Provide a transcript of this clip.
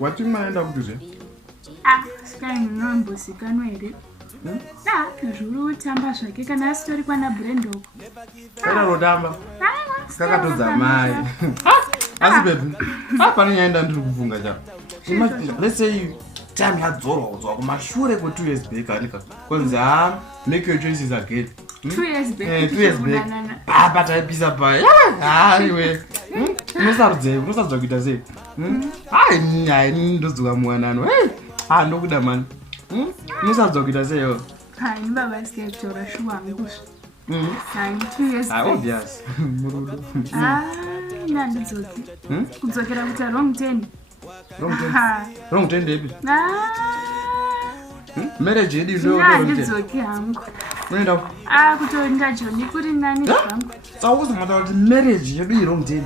Wati maenda kutuze? Sky nombo sikanwere. Zvuru tamba zvake kana asitori kwana Brendo. Kana rodamba. Kakatodza mai. Asi baby. Panonyaenda ndiri kufunga cha. Let's say time yadzorwa kumashure ko 2 years back anika. Konzi make your choices again. 2 years back. 2 years back. But I pisa pai. Anyway. Unosarudza kuita sei? Ndodzoka muwanano. Ndokuda man. Unosarudza kuita sei yo? Ni baba siketora shwangu. 2 years back. Obvious. Murudo. Handidzoki. Kudzokera kuti wrong turn. Wrong turn baby. Marriage yedu ndo handidzoki hangu. Unoenda kutoenda joni kuri nani zvangu. Saka uzomata kuti marriage yedu wrong turn.